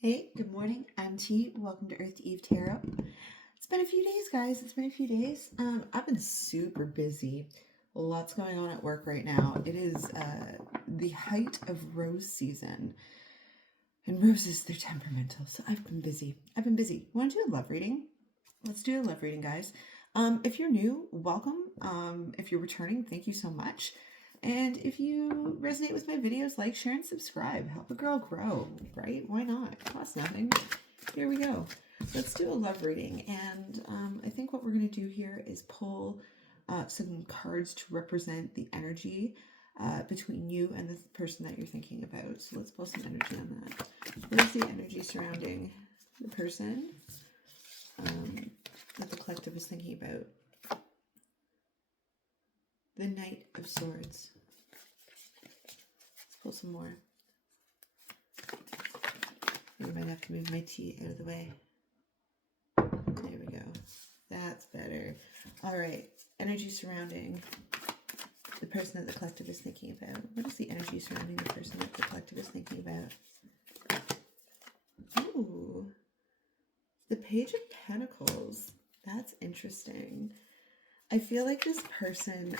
Hey, good morning. I'm T. Welcome to Earth to Eve Tarot. It's been a few days, guys. It's been a few days. I've been super busy. Lots going on at work right now. It is the height of rose season, and roses, they're temperamental. So I've been busy. Want to do a love reading? Let's do a love reading, guys. If you're new, welcome. If you're returning, thank you so much. And if you resonate with my videos, like, share, and subscribe. Help a girl grow, right? Why not? Costs nothing. Here we go. Let's do a love reading. And I think what we're going to do here is pull some cards to represent the energy between you and the person that you're thinking about. So let's pull some energy on that. What is the energy surrounding the person that the collective is thinking about? The Knight of Swords. Let's pull some more. I might have to move my tea out of the way. There we go. That's better. All right. Energy surrounding the person that the collective is thinking about. What is the energy surrounding the person that the collective is thinking about? Ooh. The Page of Pentacles. That's interesting. I feel like this person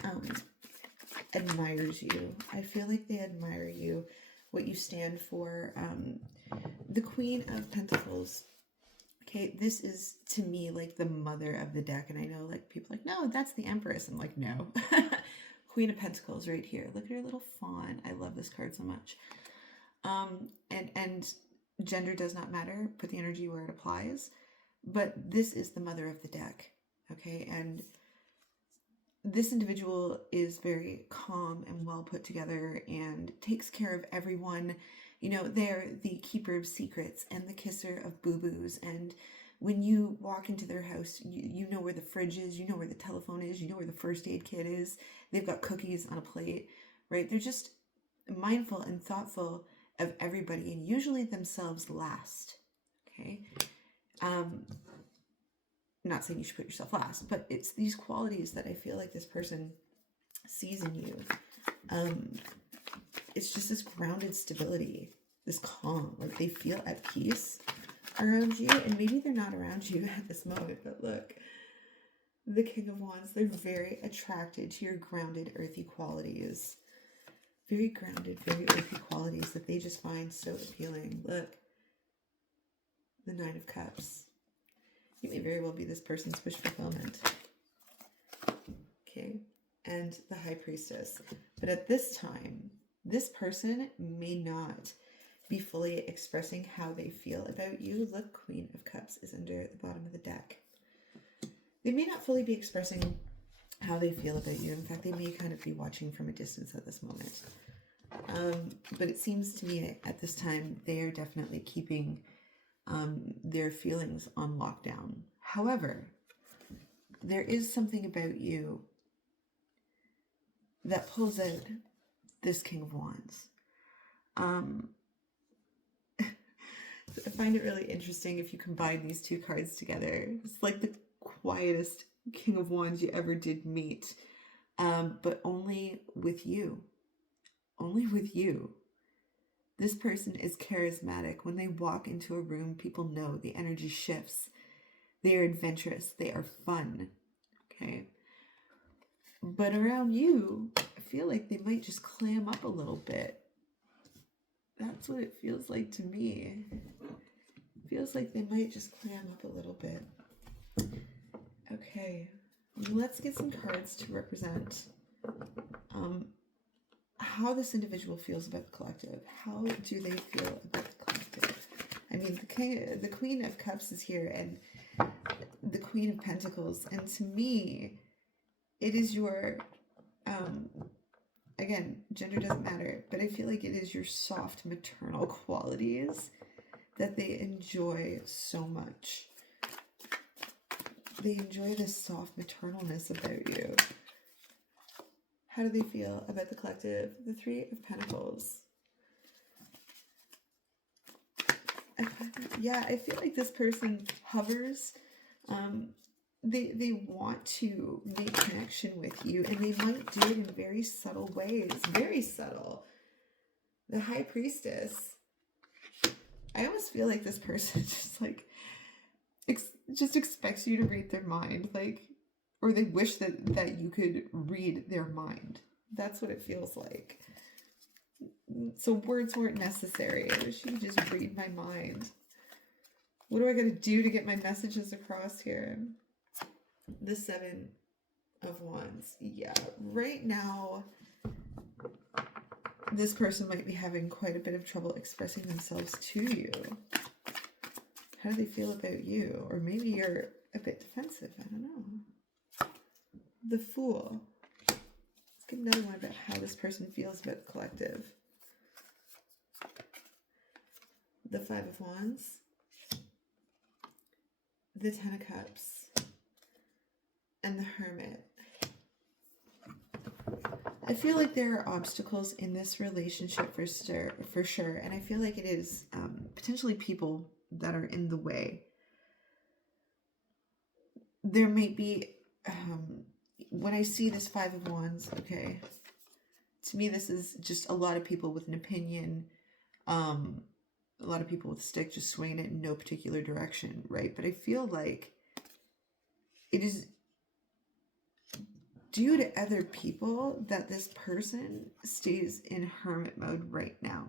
admires you. I feel like they admire you, what you stand for. The Queen of Pentacles. Okay, this is to me like the mother of the deck. And I know like people are like, no, that's the Empress. I'm like, no. Queen of Pentacles right here. Look at her little fawn. I love this card so much. And gender does not matter. Put the energy where it applies. But this is the mother of the deck. Okay, and this individual is very calm and well put together and takes care of everyone. You know, they're the keeper of secrets and the kisser of boo-boos. And when you walk into their house, you know where the fridge is, you know where the telephone is, you know where the first aid kit is. They've got cookies on a plate, right? They're just mindful and thoughtful of everybody, and usually themselves last, okay? Not saying you should put yourself last, but it's these qualities that I feel like this person sees in you. It's just this grounded stability, this calm, like they feel at peace around you, and maybe they're not around you at this moment, but look, the King of Wands, they're very attracted to your grounded, earthy qualities. Very grounded, very earthy qualities that they just find so appealing. Look, the Nine of Cups. You may very well be this person's wish fulfillment. Okay, and the High Priestess. But at this time, this person may not be fully expressing how they feel about you. Look, Queen of Cups is under the bottom of the deck. They may not fully be expressing how they feel about you. In fact, they may kind of be watching from a distance at this moment. But it seems to me at this time, they are definitely keeping their feelings on lockdown. However, there is something about you that pulls out this King of Wands. I find it really interesting if you combine these two cards together. It's like the quietest King of Wands you ever did meet, but only with you. Only with you. This person is charismatic. When they walk into a room, people know the energy shifts. They are adventurous. They are fun. Okay? But around you, I feel like they might just clam up a little bit. That's what it feels like to me. It feels like they might just clam up a little bit. Okay. Let's get some cards to represent how this individual feels about the collective. How do they feel about the collective? I mean, the Queen of Cups is here, and the Queen of Pentacles. And to me, it is your, again, gender doesn't matter, but I feel like it is your soft maternal qualities that they enjoy so much. They enjoy this soft maternalness about you. How do they feel about the collective? The Three of Pentacles. Yeah, I feel like this person hovers. They want to make connection with you, and they might do it in very subtle ways. Very subtle. The High Priestess. I almost feel like this person just like just expects you to read their mind, like, or they wish that you could read their mind. That's what it feels like. So words weren't necessary. I wish you could just read my mind. What do I got to do to get my messages across here? The 7 of Wands. Yeah, right now, this person might be having quite a bit of trouble expressing themselves to you. How do they feel about you? Or maybe you're a bit defensive. I don't know. The Fool. Let's get another one about how this person feels about the collective. The 5 of Wands. The 10 of Cups. And the Hermit. I feel like there are obstacles in this relationship for sure. And I feel like it is potentially people that are in the way. There might be, when I see this 5 of Wands, okay, to me this is just a lot of people with an opinion, a lot of people with a stick just swinging it in no particular direction, right? But I feel like it is due to other people that this person stays in hermit mode right now.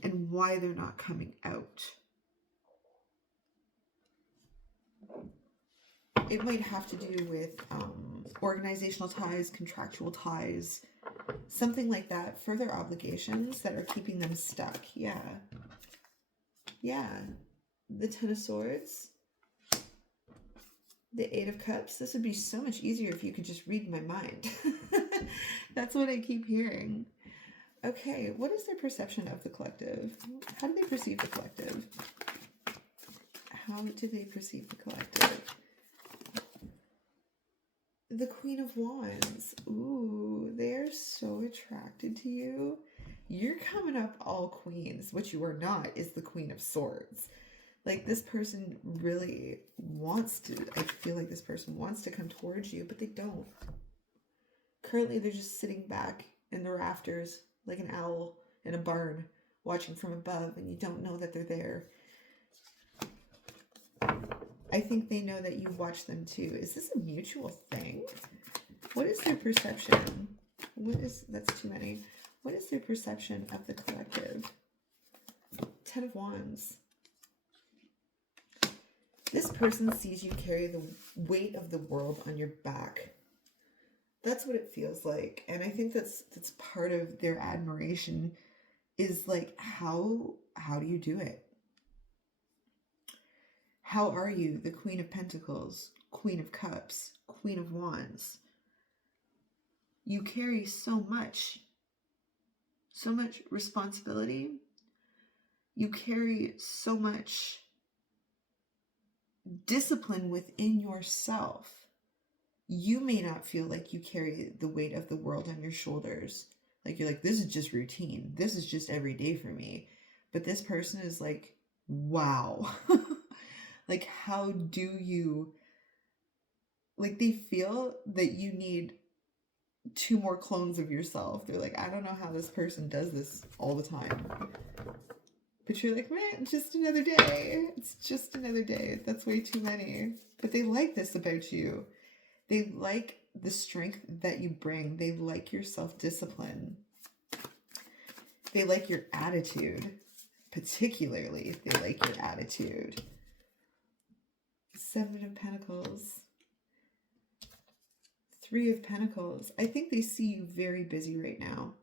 And why they're not coming out. It might have to do with organizational ties, contractual ties, something like that. Further obligations that are keeping them stuck. Yeah. Yeah. The 10 of Swords. The 8 of Cups. This would be so much easier if you could just read my mind. That's what I keep hearing. Okay, what is their perception of the collective? How do they perceive the collective? How do they perceive the collective? The Queen of Wands. Ooh, they are so attracted to you. You're coming up all queens. What you are not is the Queen of Swords. Like, this person really wants to, I feel like this person wants to come towards you, but they don't. Currently, they're just sitting back in the rafters like an owl in a barn, watching from above, and you don't know that they're there. I think they know that you watch them too. Is this a mutual thing? What is their perception? That's too many. What is their perception of the collective? 10 of Wands. This person sees you carry the weight of the world on your back. That's what it feels like. And I think that's part of their admiration is like, how do you do it? How are you the Queen of Pentacles, Queen of Cups, Queen of Wands? You carry so much responsibility. You carry so much discipline within yourself. You may not feel like you carry the weight of the world on your shoulders. Like, you're like, this is just routine. This is just every day for me. But this person is like, wow. Like, how do you, like, they feel that you need 2 more clones of yourself. They're like, I don't know how this person does this all the time. But you're like, man, just another day. It's just another day. That's way too many. But they like this about you. They like the strength that you bring. They like your self-discipline. They like your attitude. Particularly, they like your attitude. 7 of Pentacles. 3 of Pentacles. I think they see you very busy right now.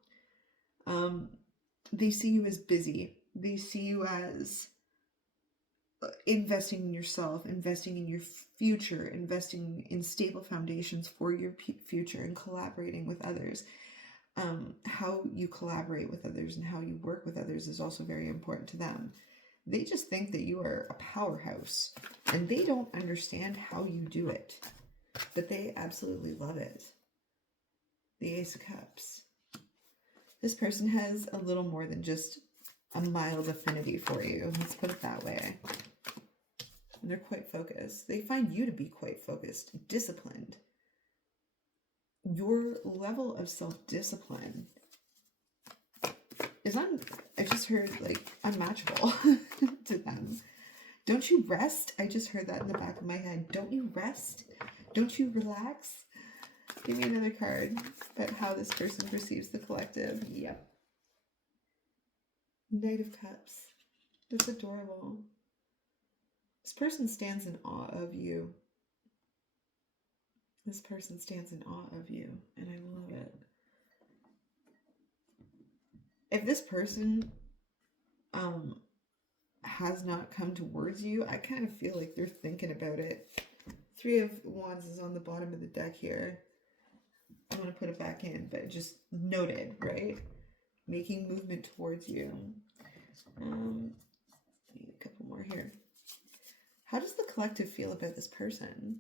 They see you as busy. They see you as investing in yourself, investing in your future, investing in stable foundations for your future, and collaborating with others. How you collaborate with others and how you work with others is also very important to them. They just think that you are a powerhouse, and they don't understand how you do it, but they absolutely love it. The Ace of Cups. This person has a little more than just a mild affinity for you. Let's put it that way. And they're quite focused. They find you to be quite focused, disciplined. Your level of self-discipline I just heard like unmatchable to them. Don't you rest? I just heard that in the back of my head. Don't you rest? Don't you relax? Give me another card about how this person perceives the collective. Yep. Knight of Cups. That's adorable. This person stands in awe of you. This person stands in awe of you, and I love it. If this person has not come towards you, I kind of feel like they're thinking about it. Three of Wands is on the bottom of the deck here. I'm going to put it back in, but just noted, right? Making movement towards you. Need a couple more here. How does the collective feel about this person?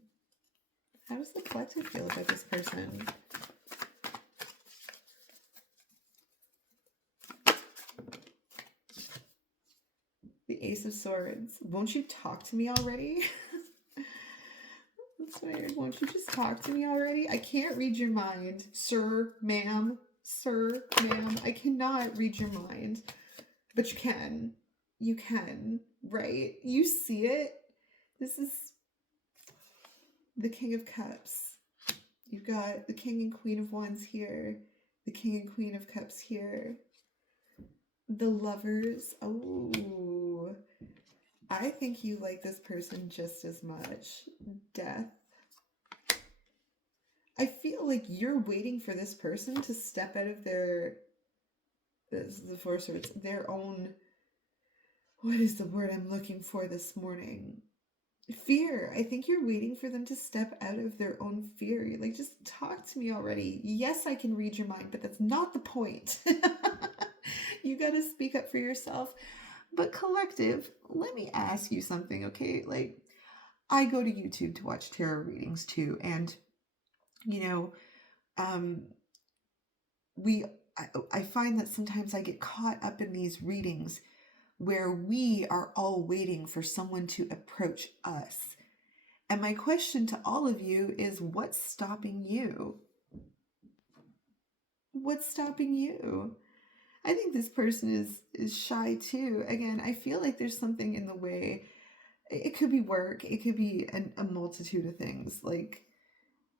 How does the collective feel about this person? The Ace of Swords. Won't you talk to me already? That's weird. Won't you just talk to me already? I can't read your mind. Sir, ma'am. Sir, ma'am. I cannot read your mind. But you can. You can, right? You see it. This is the King of Cups. You've got the King and Queen of Wands here. The King and Queen of Cups here. The Lovers. Oh, I think you like this person just as much. Death. I feel like you're waiting for this person to step out of their, this is the Four Swords, their own, what is the word I'm looking for this morning? Fear. I think you're waiting for them to step out of their own fear. You're like, just talk to me already. Yes, I can read your mind, but that's not the point. You got to speak up for yourself. But collective, let me ask you something, okay? Like, I go to YouTube to watch tarot readings too, and you know, I find that sometimes I get caught up in these readings where we are all waiting for someone to approach us. And my question to all of you is, what's stopping you? What's stopping you? I think this person is shy too. Again, I feel like there's something in the way. It could be work. It could be a multitude of things. Like,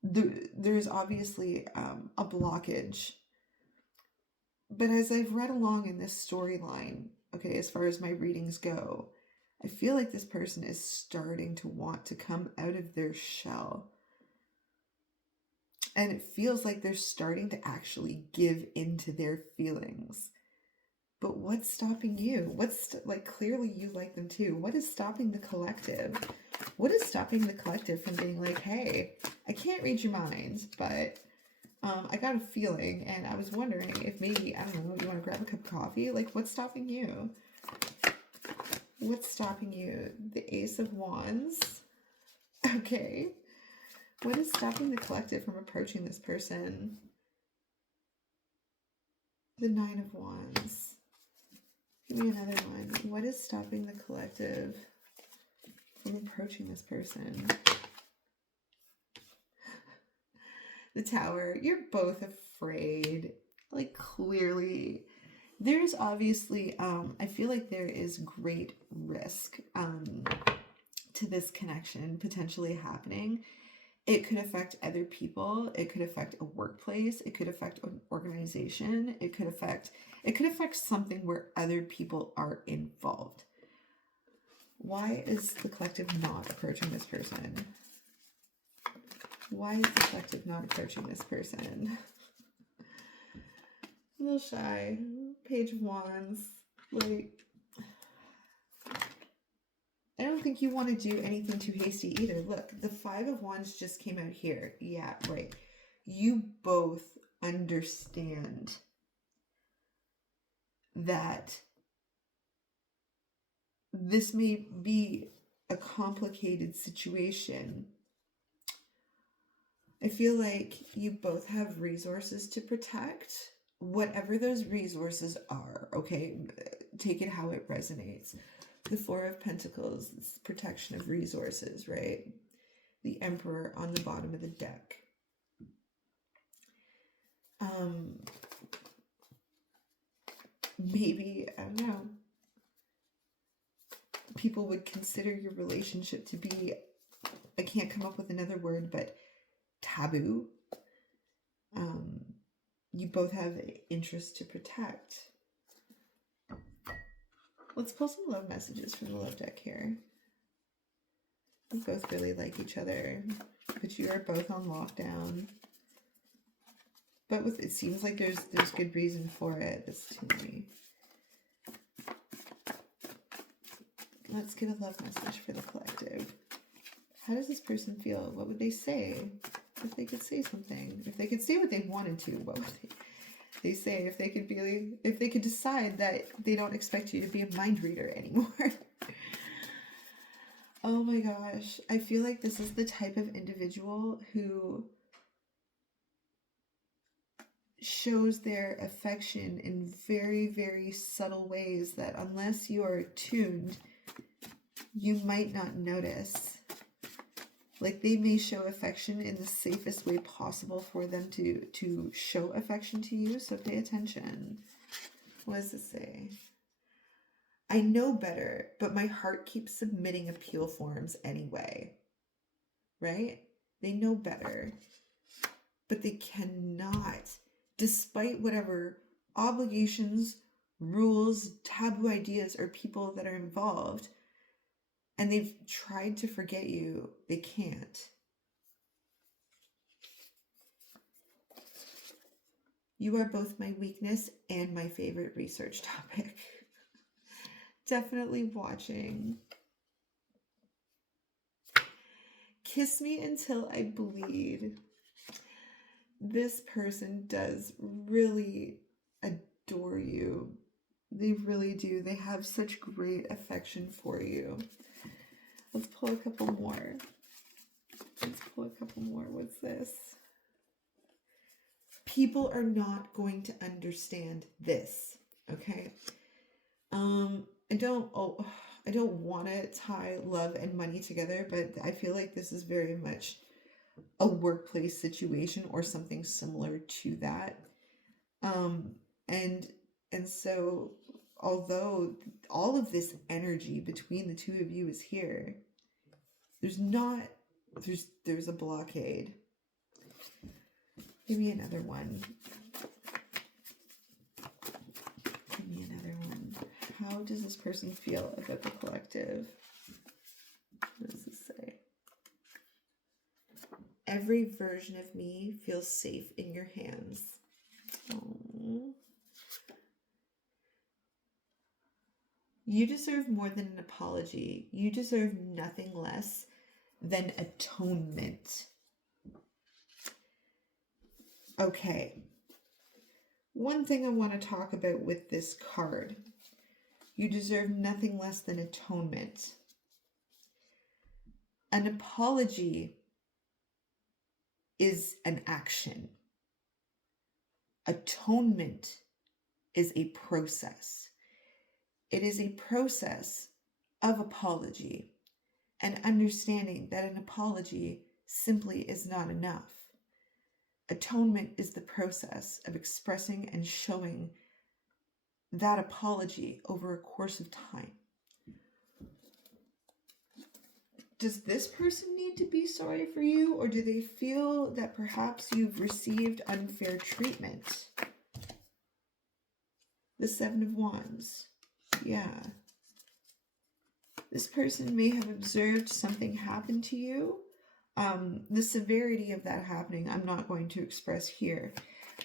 there's obviously a blockage. But as I've read along in this storyline, okay, as far as my readings go, I feel like this person is starting to want to come out of their shell. And it feels like they're starting to actually give into their feelings. But what's stopping you? Like, clearly you like them too. What is stopping the collective? What is stopping the collective from being like, hey, I can't read your mind, but I got a feeling, and I was wondering if maybe, I don't know, you want to grab a cup of coffee? Like, what's stopping you? What's stopping you? The Ace of Wands. Okay. What is stopping the collective from approaching this person? The Nine of Wands. Give me another one. What is stopping the collective from approaching this person? The Tower. You're both afraid. Like, clearly. There's obviously, I feel like there is great risk to this connection potentially happening. It could affect other people. It could affect a workplace. It could affect an organization. It could affect something where other people are involved. Why is the collective not approaching this person? Why is the collective not approaching this person? A little shy. Page of Wands. Like, I don't think you want to do anything too hasty either. Look, the Five of Wands just came out here. Yeah, right. You both understand that this may be a complicated situation. I feel like you both have resources to protect, whatever those resources are, okay? Take it how it resonates. The Four of Pentacles, it's protection of resources, right? The Emperor on the bottom of the deck. maybe, I don't know, people would consider your relationship to be, I can't come up with another word, but taboo. You both have interests to protect. Let's pull some love messages from the love deck here. You both really like each other, but you are both on lockdown. But it seems like there's good reason for it. That's too many. Let's get a love message for the collective. How does this person feel? What would they say if they could say something? If they could say what they wanted to, what would they say? If they could decide that they don't expect you to be a mind reader anymore. Oh my gosh. I feel like this is the type of individual who shows their affection in very, very subtle ways that unless you are tuned, you might not notice. Like, they may show affection in the safest way possible for them to show affection to you, so pay attention. What does this say? I know better, but my heart keeps submitting appeal forms anyway. Right? They know better, but they cannot, despite whatever obligations, rules, taboo ideas, or people that are involved, and they've tried to forget you, they can't. You are both my weakness and my favorite research topic. Definitely watching. Kiss me until I bleed. This person does really adore you. They really do. They have such great affection for you. Let's pull a couple more. What's this? People are not going to understand this, okay? I don't want to tie love and money together, but I feel like this is very much a workplace situation or something similar to that. And so although all of this energy between the two of you is here, there's a blockade. Give me another one. How does this person feel about the collective? What does this say? Every version of me feels safe in your hands. Aww. You deserve more than an apology. You deserve nothing less than atonement. Okay. One thing I want to talk about with this card. You deserve nothing less than atonement. An apology is an action. Atonement is a process. It is a process of apology and understanding that an apology simply is not enough. Atonement is the process of expressing and showing that apology over a course of time. Does this person need to be sorry for you, or do they feel that perhaps you've received unfair treatment? The Seven of Wands. Yeah. This person may have observed something happen to you. The severity of that happening, I'm not going to express here.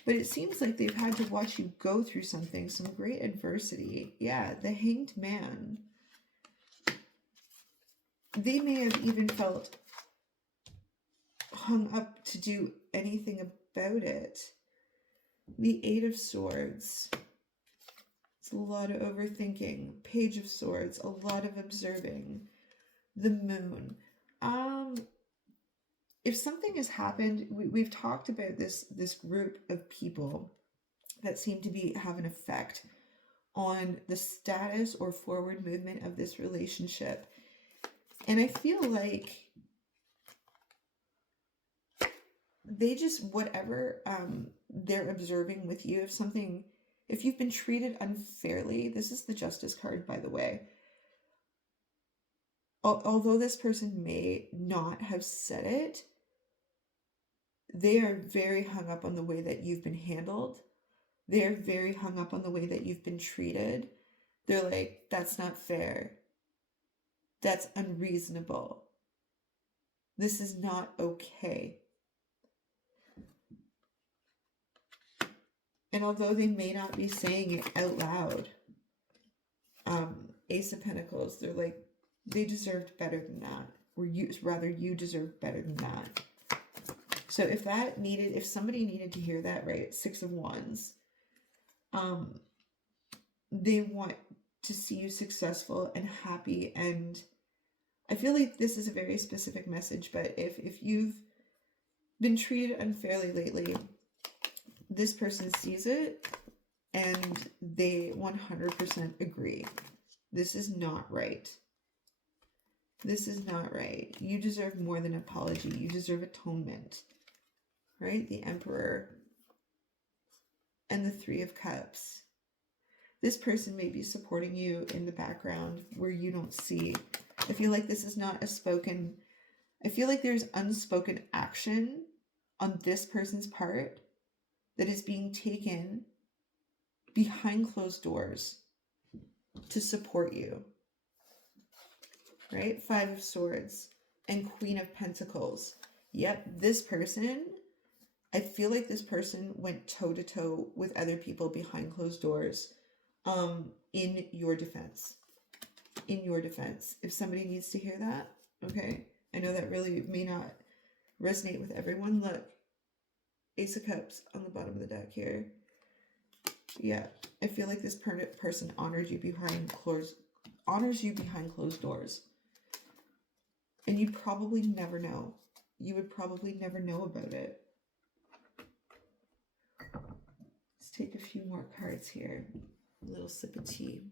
But it seems like they've had to watch you go through something, some great adversity. Yeah, the Hanged Man. They may have even felt hung up to do anything about it. The Eight of Swords. It's a lot of overthinking. Page of Swords. A lot of observing. The Moon. If something has happened, we've talked about this group of people that seem to have an effect on the status or forward movement of this relationship. And I feel like they just, whatever they're observing with you, if If you've been treated unfairly, this is the Justice card, by the way. Although this person may not have said it, they are very hung up on the way that you've been handled. They're very hung up on the way that you've been treated. They're like, that's not fair. That's unreasonable. This is not okay. And although they may not be saying it out loud, Ace of Pentacles, they're like, they deserved better than that. Or you deserved better than that. So if somebody needed to hear that, right? 6 of Wands. They want to see you successful and happy. And I feel like this is a very specific message, but if you've been treated unfairly lately, this person sees it and they 100% agree. This is not right. This is not right. You deserve more than apology. You deserve atonement. Right? The Emperor and the 3 of Cups. This person may be supporting you in the background where you don't see. I feel like this is not a spoken... I feel like there's unspoken action on this person's part that is being taken behind closed doors to support you. Right? 5 of Swords and Queen of Pentacles. Yep, this person, I feel like this person went toe-to-toe with other people behind closed doors in your defense. In your defense. If somebody needs to hear that, okay? I know that really may not resonate with everyone. Look, Ace of Cups on the bottom of the deck here. Yeah, I feel like this person honors you behind closed doors. And you'd probably never know. You would probably never know about it. Let's take a few more cards here. A little sip of tea.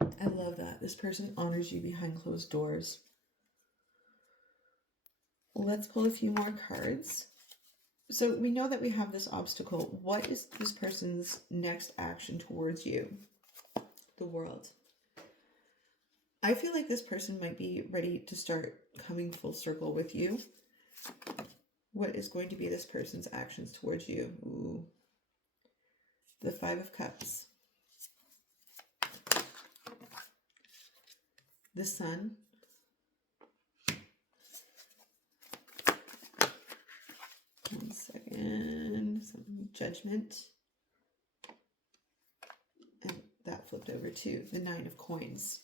I love that. This person honors you behind closed doors. Let's pull a few more cards. So we know that we have this obstacle. What is this person's next action towards you? The World. I feel like this person might be ready to start coming full circle with you. What is going to be this person's actions towards you? Ooh. The 5 of Cups. The Sun. One second. Some Judgment. And that flipped over to the 9 of Coins.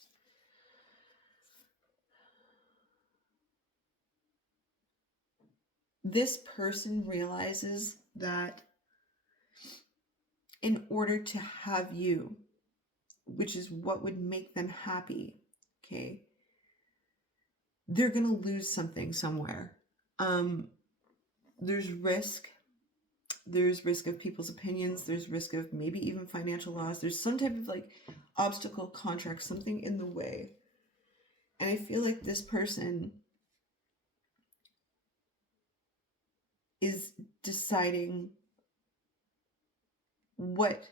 This person realizes that in order to have you, which is what would make them happy, okay, they're going to lose something somewhere. There's risk. There's risk of people's opinions. There's risk of maybe even financial loss. There's some type of like obstacle, contract, something in the way. And I feel like this person is deciding what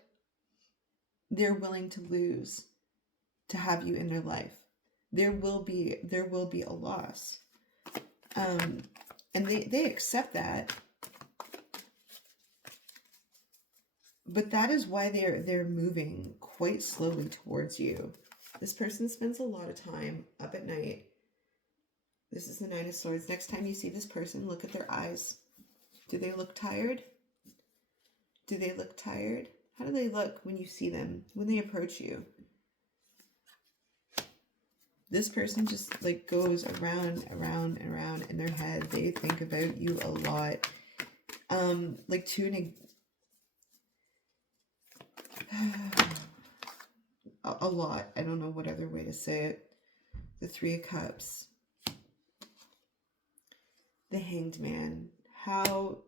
they're willing to lose to have you in their life. There will be a loss. And they accept that. But that is why they're moving quite slowly towards you. This person spends a lot of time up at night. This is the 9 of Swords. Next time you see this person, look at their eyes. Do they look tired? Do they look tired? How do they look when you see them, when they approach you? This person just like goes around in their head. They think about you a lot. Like tuning a lot. I don't know what other way to say it. The 3 of Cups. The Hanged Man. How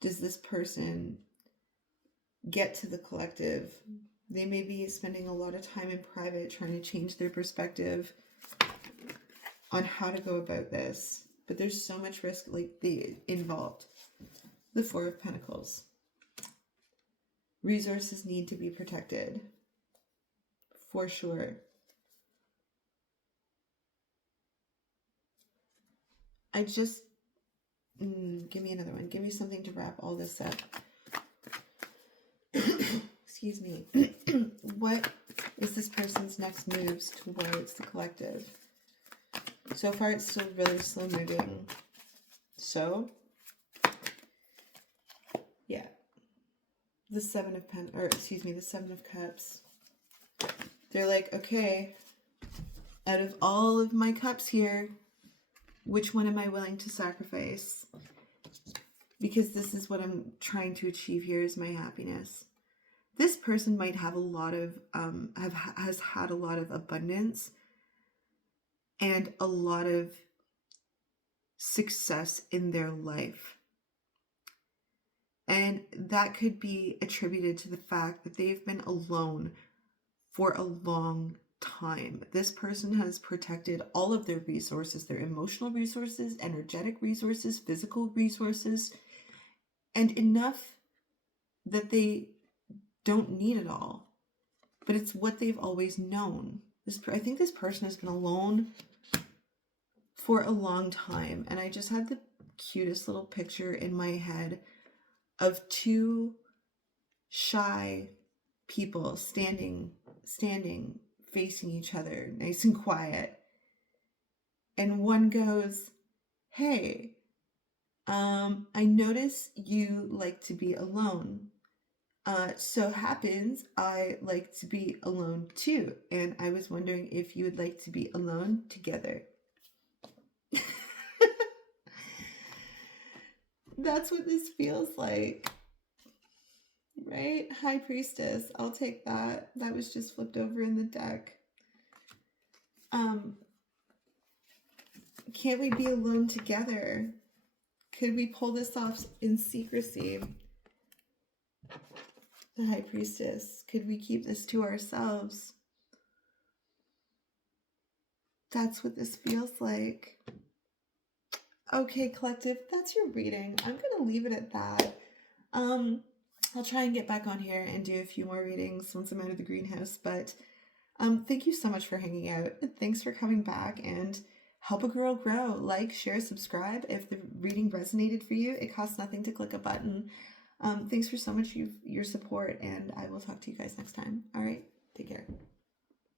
does this person get to the collective? They may be spending a lot of time in private trying to change their perspective on how to go about this. But there's so much risk involved. The Four of Pentacles. Resources need to be protected. For sure. I just... give me another one. Give me something to wrap all this up. Excuse me. What is this person's next moves towards the collective? So far, it's still really slow moving. So, yeah. The Seven of Cups. They're like, okay, out of all of my cups here, which one am I willing to sacrifice? Because this is what I'm trying to achieve here, is my happiness. This person might have a lot of, has had a lot of abundance and a lot of success in their life. And that could be attributed to the fact that they've been alone for a long time. This person has protected all of their resources, their emotional resources, energetic resources, physical resources, and enough that they don't need it all. But it's what they've always known. I think this person has been alone for a long time. And I just had the cutest little picture in my head of two shy people standing facing each other, nice and quiet. And one goes, hey, I notice you like to be alone. So happens I like to be alone too. And I was wondering if you would like to be alone together. That's what this feels like. Right? High Priestess. I'll take that. That was just flipped over in the deck. Can't we be alone together? Could we pull this off in secrecy? The High Priestess. Could we keep this to ourselves? That's what this feels like. Okay, collective, that's your reading. I'm going to leave it at that. I'll try and get back on here and do a few more readings once I'm out of the greenhouse, but thank you so much for hanging out. Thanks for coming back, and help a girl grow. Like, share, subscribe. If the reading resonated for you, it costs nothing to click a button. Thanks for so much your support, and I will talk to you guys next time. All right, take care.